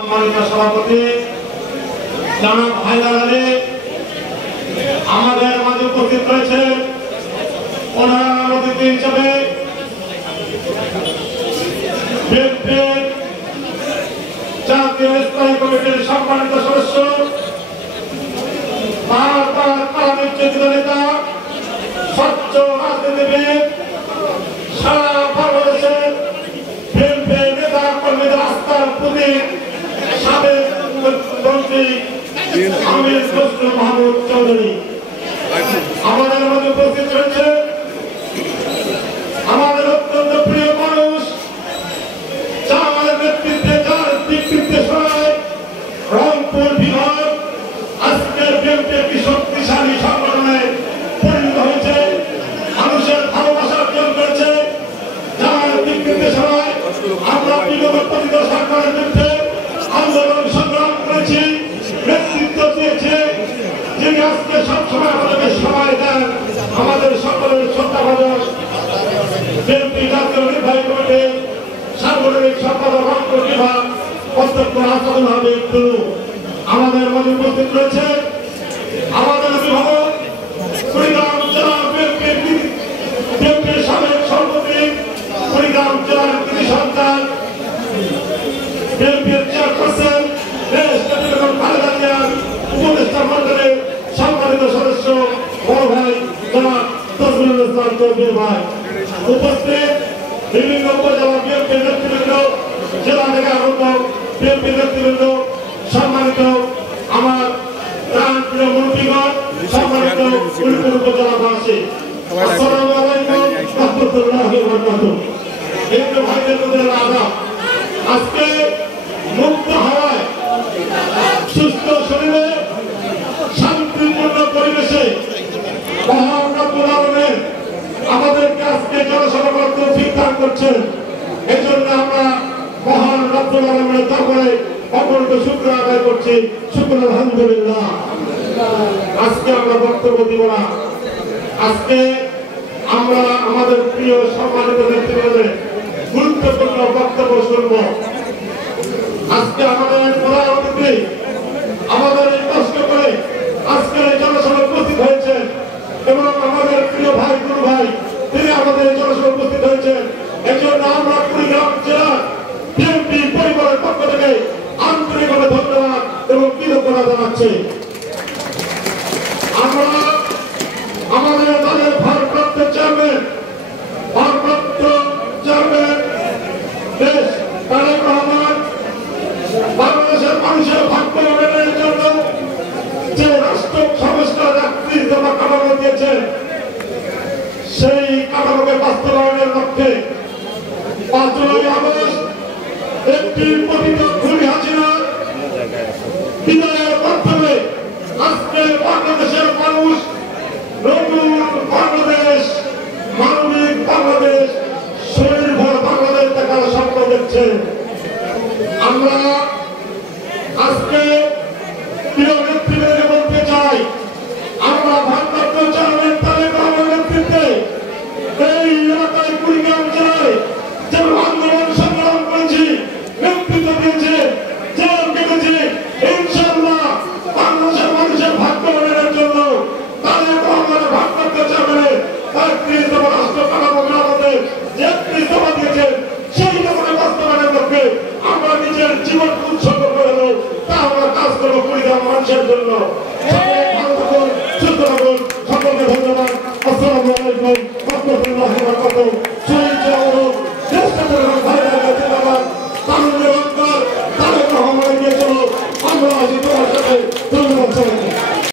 সভাপতি জনাব হায়দার আলী আমাদের মাঝে উপস্থিত রয়েছে। ওনার অতিথি হিসেবে জাতীয় স্থায়ী কমিটির সম্মানিত সদস্য, বারবার কারা নির্যাতিত নেতা, স্বচ্ছ রাজনীতিবিদ, সারা বাংলাদেশের বিএনপি নেতা কর্মীদের আস্থার প্রতীক সাবেক মন্ত্রী আমির খসরু মাহমুদ চৌধুরী আমাদের মধ্যে উপস্থিত রয়েছে। আমাদের অত্যন্ত প্রিয় মানুষ, যার নেতৃত্বে যার নেতৃত্বে সরায় রংপুর বিভাগ আজকে বিএনপি একটি শক্তিশালী সংগঠনে পরিণত হয়েছে, মানুষের ভালোবাসা অর্জন করেছে। যার নেতৃত্বে সরায় আমরা বিগত পতিত সরকারের বিরুদ্ধে আন্দোলন সংগ্রাম করেছি, নেতৃত্ব দিয়েছে, যিনি আজকে সবসময় আমাদেরকে সময় দেন। আমাদের সকলের শ্রদ্ধাভাজন বিএনপি জাতীয় নির্বাহী কমিটির সাংগঠনিক সম্পাদক রংপুর বিভাগ অধ্যক্ষ আসাদুল হাবিব টুলু আমাদের মধ্যে উপস্থিত রয়েছে। আমাদের অভিভাবক কুড়িগ্রাম জেলা বিএনপির সাবেক সভাপতি, কুড়িগ্রাম জেলার কৃতি সন্তান, বিএনপির চেয়ারপারসন খালেদা জিয়ার উপদেষ্টা মন্ডলের সম্মানিত সদস্য বড় ভাই জনাব তসলিমুল ইসলাম চৌধুরী ভাই উপস্থিত, বিভিন্ন উপজেলা বিএনপি নেতৃবৃন্দ, জেলা থেকে আগত বিএনপি নেতৃবৃন্দ, সম্মানিত আমার প্রাণপ্রিয় মুরব্বীগণ, সম্মানিত উলিপুর উপজেলাবাসী, আসসালামু আলাইকুম ওয়া রাহমাতুল্লাহি ওয়া বারাকাতুহু। হিন্দু ভাইদের মধ্যে আদাব। আজকে মুক্ত হাওয়ায়, সুস্থ শরীরে, শান্তিপূর্ণ পরিবেশে মহান রব্বুল আলামিন আমাদেরকে আজকে জনসভা করতে তৌফিক দান করছেন। এই জন্য আমরা মহান রব্বুল আলামিনের দরবারে অপরকে শুকর আদায় করছি। শুকর আলহামদুলিল্লাহ। আজকে আমরা বক্তব্য দিব না, আজকে আমরা আমাদের প্রিয় সম্মানিত নেতৃবৃন্দের গুরুত্বপূর্ণ বক্তব্য শুনব। আজকে আমাদের প্রধান অতিথি আমাদের এই কষ্ট করে আজকের এই জনসভা উপস্থিত হয়েছেন এবং আমাদের প্রিয় ভাই গুরু ভাই তিনি আমাদের এই জনসভা উপস্থিত হয়েছেন। এই জন্য আমরা কুড়িগ্রাম জেলার বিএনপি পরিবারের পক্ষ থেকে আন্তরিকভাবে ধন্যবাদ এবং কৃতজ্ঞতা জানাচ্ছি। আমরা আমাদের দলের ভারপ্রাপ্ত চেয়ারম্যান দেশ তারেক রহমান বাংলাদেশের মানুষের ভাগ্য উন্নয়নের জন্য যে রাষ্ট্র সংস্কার কাঠামো দিয়েছেন, সেই কাঠামোকে বাস্তবায়নের লক্ষ্যে 5 আগস্ট একটি পতিত খুনি হাসিনার বিদায়ের মাধ্যমে আজকে বাংলাদেশের মানুষ নতুন বাংলাদেশ, মানবিক বাংলাদেশ, স্বনির্ভর বাংলাদেশ দেখার স্বপ্ন দেখছে। আমরা আজকে প্রিয় নেতৃবৃন্দকে বলতে চাই, আমরা ভারপ্রাপ্ত চেয়ারম্যান তারেক রহমানের নেতৃত্বে এই এলাকায় কুড়িগ্রাম জেলায় যে আন্দোলন সংগ্রাম করেছি, নেতৃত্ব দিয়েছে, জেল কেটেছি, ইনশাআল্লাহ বাংলাদেশের মানুষের ভাগ্য উন্নয়নের জন্য তারেক রহমানের ভারপ্রাপ্ত চেয়ারম্যানের ৩৫তম রাষ্ট্র কাঠামো মেরামতের যে ৩১ দিয়েছেন, সেই কাঠামো বাস্তবায়নের লক্ষ্যে আমরা নিজের জীবন উৎসর্গ করে দেব। তা আমরা কাজ করবো কুড়িগ্রাম মানুষের জন্য। ভালো থাকুন, সুস্থ থাকুন, সকলকে ধন্যবাদ। আসসালামু আলাইকুম ওয়া রাহমাতুল্লাহি ওয়া বারাকাতুহু। শহীদ জিয়াউর চেষ্টা করবেন ভাইরা জিন্দাবাদ। তারুণ্যের অন্তর তারেক রহমানের নিয়ে চলো, আমরা